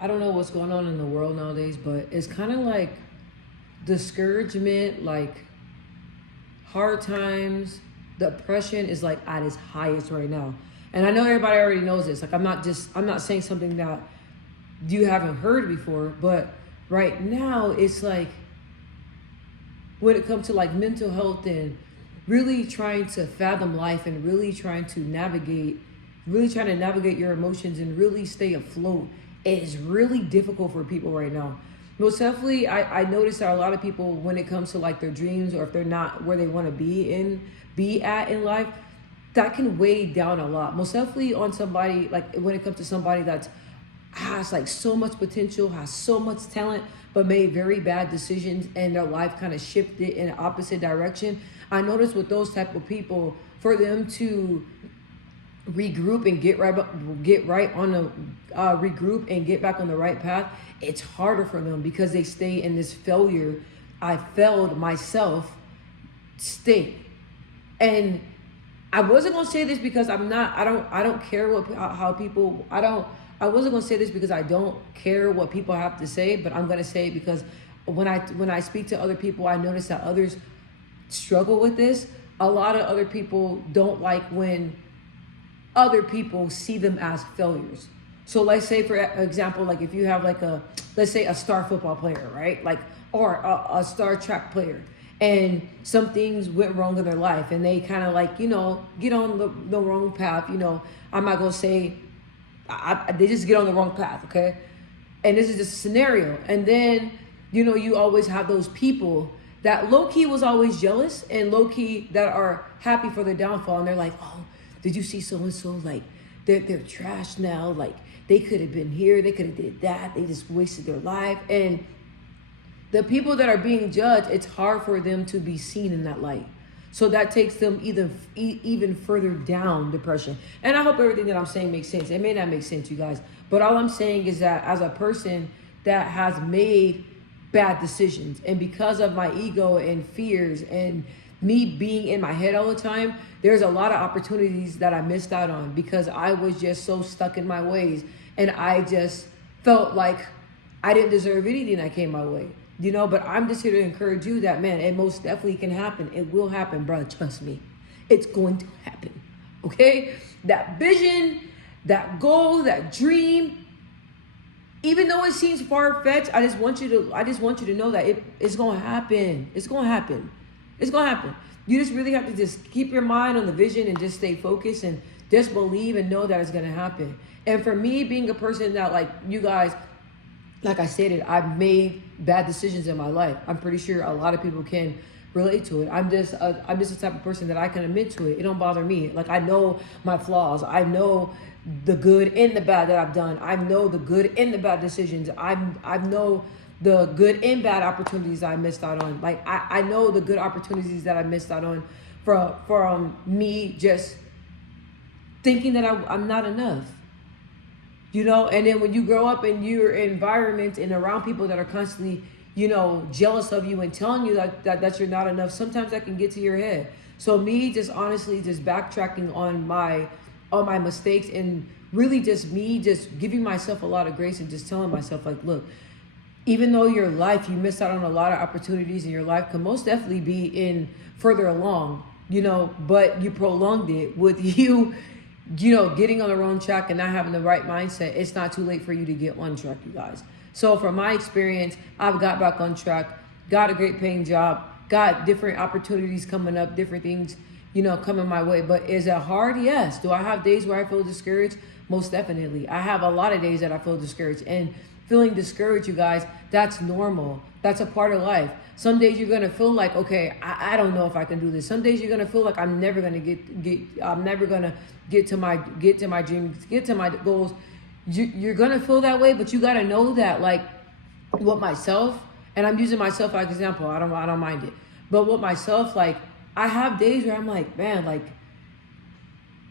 I don't know what's going on in the world nowadays, but it's kind of like discouragement, like hard times, depression is like at its highest right now. And I know everybody already knows this. Like I'm not saying something that you haven't heard before, but right now it's like when it comes to like mental health and really trying to fathom life and really trying to navigate your emotions and really stay afloat, it is really difficult for people right now. Most definitely, I notice that a lot of people, when it comes to like their dreams or if they're not where they want to be at in life, that can weigh down a lot. Most definitely on somebody, like when it comes to somebody that has like so much potential, has so much talent, but made very bad decisions and their life kind of shifted in an opposite direction. I notice with those type of people, for them to regroup and get right on the regroup and get back on the right path, it's harder for them because they stay in this failure, I failed myself state. And I wasn't gonna say this because I don't care what how people I wasn't gonna say this because I don't care what people have to say, but I'm gonna say it because when I speak to other people, I notice that others struggle with this. A lot of other people don't like when other people see them as failures. So let's say, for example, like if you have like let's say a star football player, right? Like, or a star track player, and some things went wrong in their life and they kind of like, get on the wrong path. I'm not going to say they just get on the wrong path. Okay. And this is just a scenario. And then, you always have those people that low key was always jealous and low key that are happy for their downfall. And they're like, oh, did you see so-and-so? Like they're trash now. Like they could have been here. They could have did that. They just wasted their life. And the people that are being judged, it's hard for them to be seen in that light. So that takes them even further down depression. And I hope everything that I'm saying makes sense. It may not make sense, you guys. But all I'm saying is that as a person that has made bad decisions, and because of my ego and fears and me being in my head all the time, there's a lot of opportunities that I missed out on because I was just so stuck in my ways. And I just felt like I didn't deserve anything that came my way. But I'm just here to encourage you that, man, it most definitely can happen. It will happen, bro. Trust me. It's going to happen. Okay? That vision, that goal, that dream, even though it seems far-fetched, I just want you to know that it's going to happen. It's going to happen. It's going to happen. You just really have to just keep your mind on the vision and just stay focused and just believe and know that it's going to happen. And for me, being a person that, like you guys, like I stated, I've made bad decisions in my life. I'm pretty sure a lot of people can relate to it. I'm just the type of person that I can admit to it. It don't bother me. Like I know my flaws. I know the good and the bad that I've done. I know the good and the bad decisions. I know the good and bad opportunities I missed out on. Like I know the good opportunities that I missed out on from me just thinking that I'm not enough. And then when you grow up in your environment and around people that are constantly, jealous of you and telling you that you're not enough, sometimes that can get to your head. So me just honestly just backtracking on my mistakes and really just giving myself a lot of grace and just telling myself like, look, even though you missed out on a lot of opportunities in your life, can most definitely be in further along, but you prolonged it with you getting on the wrong track and not having the right mindset. It's not too late for you to get on track, you guys. So from my experience, I've got back on track, got a great paying job, got different opportunities coming up, different things, coming my way. But is it hard? Yes. Do I have days where I feel discouraged? Most definitely. I have a lot of days that I feel discouraged. And feeling discouraged, you guys, that's normal. That's a part of life. Some days you're gonna feel like, okay, I don't know if I can do this. Some days you're gonna feel like I'm never gonna get to my dreams, get to my goals. You're gonna feel that way, but you gotta know that, like, with myself, and I'm using myself as an example. I don't mind it, but with myself, like, I have days where I'm like, man, like,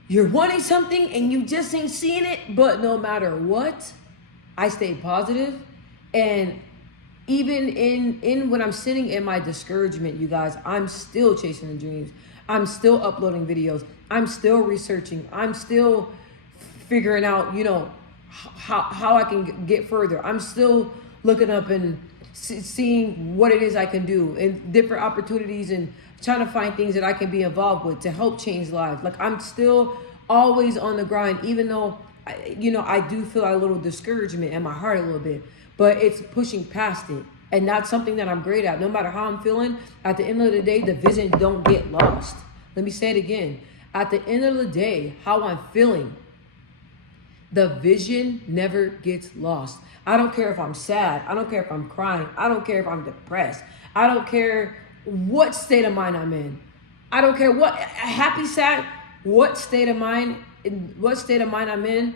you're wanting something and you just ain't seeing it. But no matter what, I stay positive, and even in when I'm sitting in my discouragement, you guys, I'm still chasing the dreams. I'm still uploading videos. I'm still researching. I'm still figuring out, how I can get further. I'm still looking up and seeing what it is I can do and different opportunities and trying to find things that I can be involved with to help change lives. Like I'm still always on the grind, even though I do feel a little discouragement in my heart a little bit, but it's pushing past it. And that's something that I'm great at. No matter how I'm feeling, at the end of the day, the vision don't get lost. Let me say it again. At the end of the day, how I'm feeling, the vision never gets lost. I don't care if I'm sad. I don't care if I'm crying. I don't care if I'm depressed. I don't care what state of mind I'm in. I don't care what happy, sad, what state of mind I'm in.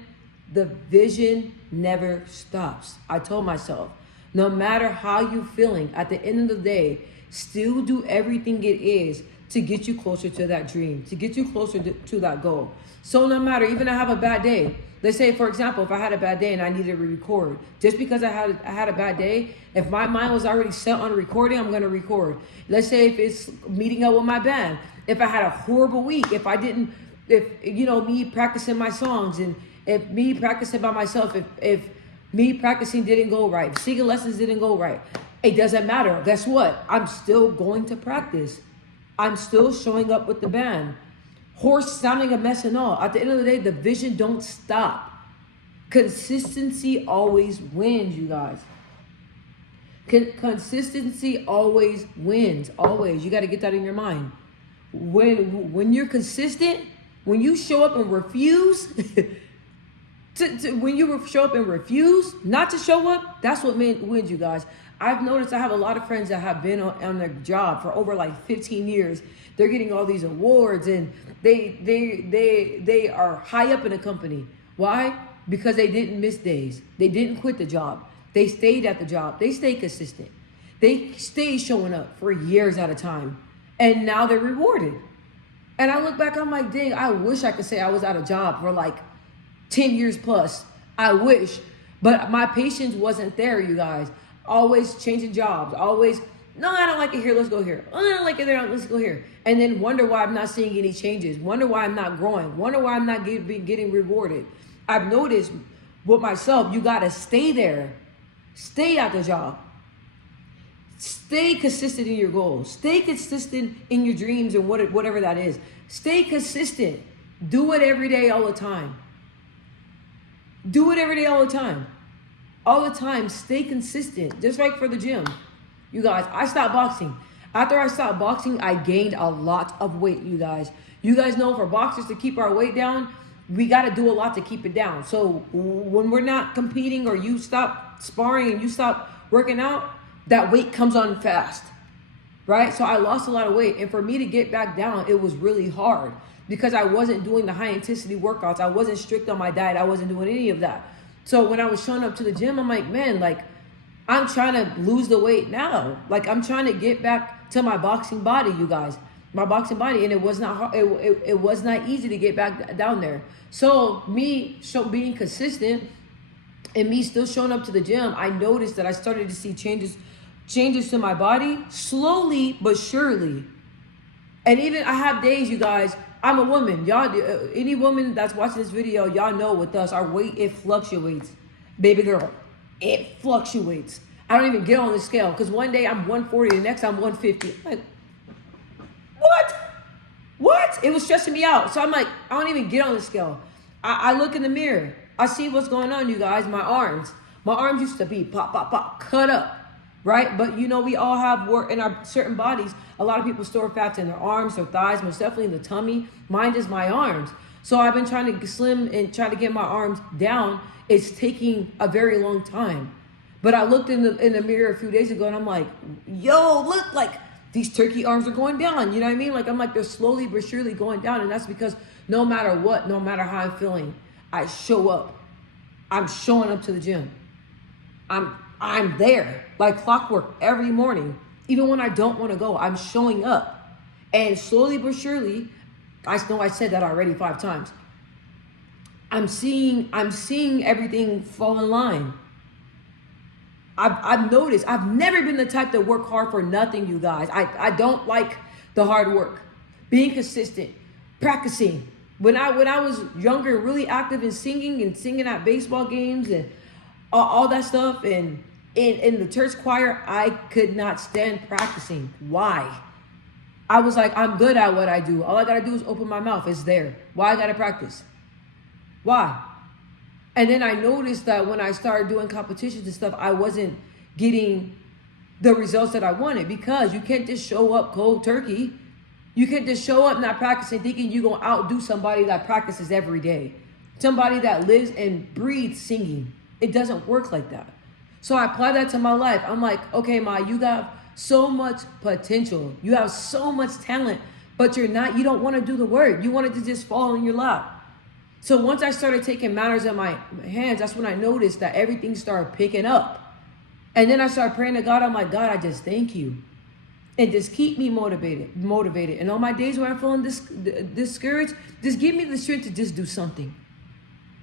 The vision never stops. I told myself, no matter how you're feeling, at the end of the day, still do everything it is to get you closer to that dream, to get you closer to that goal. So no matter, even I have a bad day. Let's say, for example, if I had a bad day and I needed to record, just because I had a bad day, if my mind was already set on recording, I'm going to record. Let's say if it's meeting up with my band, if I had a horrible week, if me practicing my songs, and if me practicing by myself, if me practicing didn't go right, if singing lessons didn't go right, it doesn't matter. Guess what? I'm still going to practice. I'm still showing up with the band. Horse sounding a mess and all. At the end of the day, the vision don't stop. Consistency always wins, you guys. Consistency always wins. Always. You got to get that in your mind. When you're consistent, when you show up and refuse when you show up and refuse not to show up, that's what wins, you guys. I've noticed I have a lot of friends that have been on their job for over like 15 years. They're getting all these awards and they are high up in a company. Why? Because they didn't miss days. They didn't quit the job. They stayed at the job. They stayed consistent. They stayed showing up for years at a time. And now they're rewarded. And I look back, I'm like, dang, I wish I could say I was at a job for like 10 years plus. I wish. But my patience wasn't there, you guys. Always changing jobs. Always, no, I don't like it here. Let's go here. Oh, I don't like it there. Let's go here. And then wonder why I'm not seeing any changes. Wonder why I'm not growing. Wonder why I'm not getting rewarded. I've noticed with myself, you got to stay there. Stay at the job. Stay consistent in your goals. Stay consistent in your dreams and whatever that is. Stay consistent. Do it every day, all the time. Do it every day, all the time. All the time, stay consistent. Just like for the gym. You guys, I stopped boxing. After I stopped boxing, I gained a lot of weight, you guys. You guys know for boxers to keep our weight down, we got to do a lot to keep it down. So when we're not competing or you stop sparring and you stop working out, that weight comes on fast, right? So I lost a lot of weight. And for me to get back down, it was really hard because I wasn't doing the high intensity workouts. I wasn't strict on my diet. I wasn't doing any of that. So when I was showing up to the gym, I'm like, man, like I'm trying to lose the weight now. Like I'm trying to get back to my boxing body, you guys, my boxing body. And it was not hard. It was not easy to get back down there. So being consistent and me still showing up to the gym, I noticed that I started to see changes to my body slowly but surely. And even I have days, you guys, I'm a woman. Y'all, any woman that's watching this video, y'all know with us, our weight, it fluctuates. Baby girl, it fluctuates. I don't even get on the scale because one day I'm 140, the next I'm 150. I'm like, what? It was stressing me out. So I'm like, I don't even get on the scale. I look in the mirror. I see what's going on, you guys. My arms used to be pop, cut up, right? But we all have work in our certain bodies. A lot of people store fats in their arms, their thighs, most definitely in the tummy. Mine is my arms. So I've been trying to slim and try to get my arms down. It's taking a very long time. But I looked in the mirror a few days ago and I'm like, yo, look, like these turkey arms are going down. You know what I mean? Like I'm like, they're slowly but surely going down. And that's because no matter what, no matter how I'm feeling, I show up. I'm showing up to the gym. I'm there like clockwork every morning. Even when I don't want to go, I'm showing up. And slowly but surely, I know I said that already 5 times. I'm seeing everything fall in line. I've noticed, I've never been the type to work hard for nothing, you guys. I don't like the hard work. Being consistent, practicing, When I was younger, really active in singing at baseball games and all that stuff, and in the church choir, I could not stand practicing. Why? I was like, I'm good at what I do. All I gotta do is open my mouth. It's there. Why I gotta practice? Why? And then I noticed that when I started doing competitions and stuff, I wasn't getting the results that I wanted, because you can't just show up cold turkey. You can't just show up not practicing thinking you're going to outdo somebody that practices every day. Somebody that lives and breathes singing. It doesn't work like that. So I apply that to my life. I'm like, okay, Ma, you got so much potential. You have so much talent, but you don't want to do the work. You want it to just fall in your lap. So once I started taking matters in my hands, that's when I noticed that everything started picking up. And then I started praying to God. I'm like, God, I just thank you. And just keep me motivated. And on my days where I'm feeling discouraged, just give me the strength to just do something.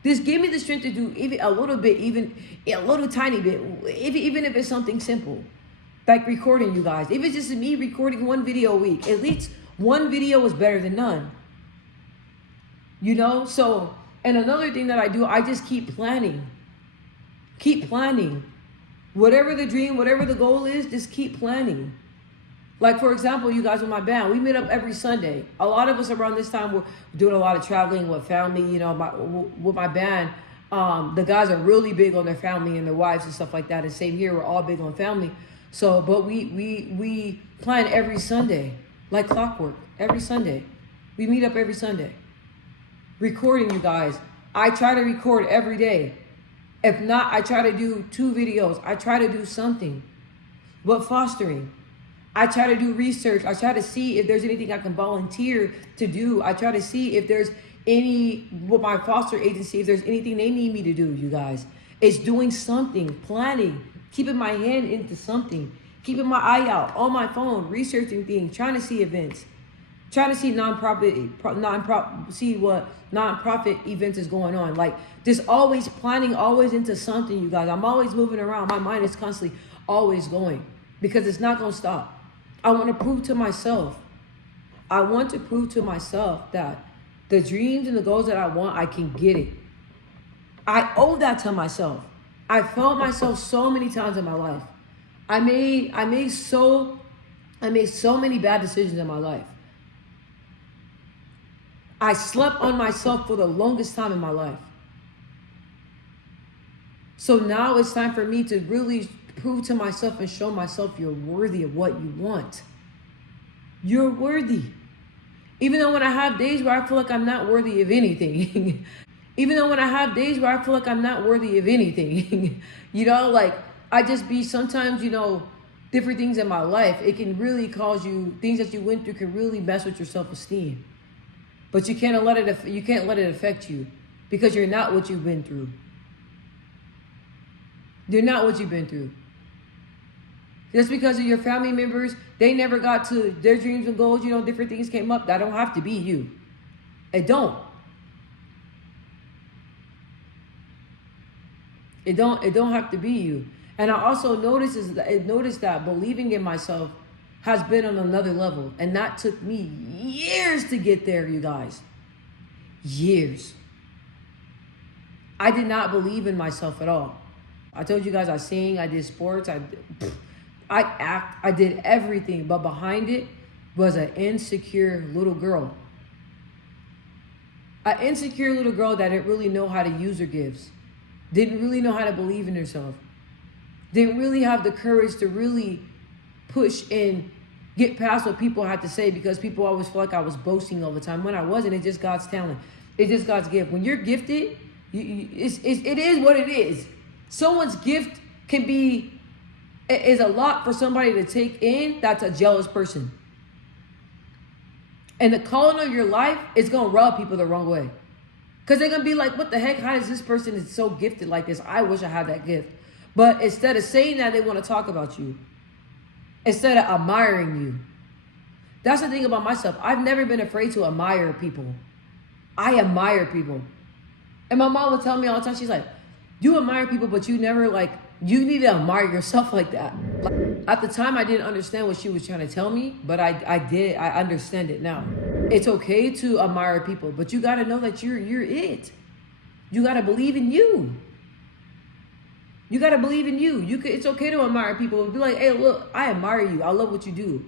Just give me the strength to do even a little bit, even a little tiny bit, even if it's something simple, like recording, you guys. If it's just me recording one video a week, at least one video is better than none. You know? So, and another thing that I do, I just keep planning. Keep planning. Whatever the dream, whatever the goal is, just keep planning. Like, for example, you guys with my band, we meet up every Sunday. A lot of us around this time, we're doing a lot of traveling with family, you know, with my band. The guys are really big on their family and their wives and stuff like that. And same here, we're all big on family. So, but we plan every Sunday, like clockwork, every Sunday. We meet up every Sunday. Recording, you guys. I try to record every day. If not, I try to do 2 videos. I try to do something. But fostering. I try to do research. I try to see if there's anything I can volunteer to do. I try to see if there's with my foster agency, if there's anything they need me to do, you guys. It's doing something, planning, keeping my hand into something, keeping my eye out on my phone, researching things, trying to see events, trying to see see what nonprofit events is going on. Like, just always planning, always into something, you guys. I'm always moving around. My mind is constantly always going, because it's not going to stop. I want to prove to myself. I want to prove to myself that the dreams and the goals that I want, I can get it. I owe that to myself. I felt myself so many times in my life. I made so many bad decisions in my life. I slept on myself for the longest time in my life. So now it's time for me to really prove to myself and show myself you're worthy of what you want. You're worthy. Even though when I have days where I feel like I'm not worthy of anything. Even though when I have days where I feel like I'm not worthy of anything. You know, like, I just be sometimes, you know, different things in my life. It can really cause you, things that you went through can really mess with your self-esteem. But you can't let it affect you, because you're not what you've been through. You're not what you've been through. Just because of your family members, they never got to their dreams and goals, you know, different things came up. That don't have to be you. It don't. It don't have to be you. And I also noticed that believing in myself has been on another level. And that took me years to get there, you guys. Years. I did not believe in myself at all. I told you guys I sing, I did sports, I act, I did everything. But behind it was an insecure little girl. An insecure little girl that didn't really know how to use her gifts. Didn't really know how to believe in herself. Didn't really have the courage to really push and get past what people had to say, because people always felt like I was boasting all the time. When I wasn't, it's just God's talent. It's just God's gift. When you're gifted, it is what it is. Someone's gift is a lot for somebody to take in. That's a jealous person. And the calling of your life is going to rub people the wrong way. Because they're going to be like, what the heck? How is this person is so gifted like this? I wish I had that gift. But instead of saying that, they want to talk about you. Instead of admiring you. That's the thing about myself. I've never been afraid to admire people. I admire people. And my mom would tell me all the time, she's like, you admire people, but you never you need to admire yourself like that. At the time, I didn't understand what she was trying to tell me, but I did. I understand it now. It's okay to admire people, but you got to know that you're it. You got to believe in you. You got to believe in you. It's okay to admire people. Be like, hey, look, I admire you. I love what you do.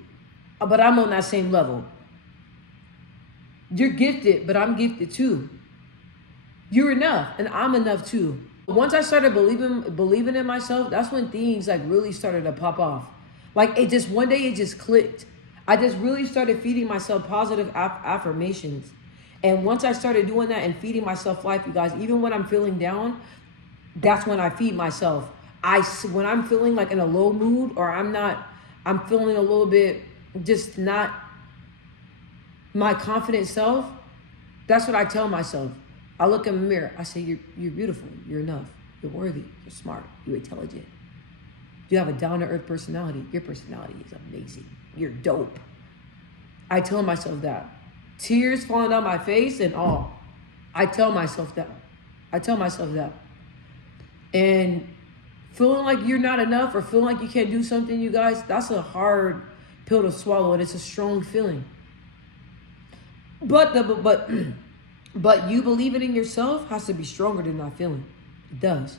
But I'm on that same level. You're gifted, but I'm gifted too. You're enough, and I'm enough too. Once I started believing in myself, that's when things like really started to pop off. Like it just, one day it just clicked. I just really started feeding myself positive affirmations. And once I started doing that and feeding myself life, you guys, even when I'm feeling down, that's when I feed myself. When I'm feeling like in a low mood, or I'm feeling a little bit just not my confident self, that's what I tell myself. I look in the mirror. I say, you're beautiful. You're enough. You're worthy. You're smart. You're intelligent. You have a down-to-earth personality. Your personality is amazing. You're dope. I tell myself that. Tears falling down my face and all. I tell myself that. I tell myself that. And feeling like you're not enough or feeling like you can't do something, you guys, that's a hard pill to swallow, and it's a strong feeling. But you believing in yourself has to be stronger than that feeling. It does.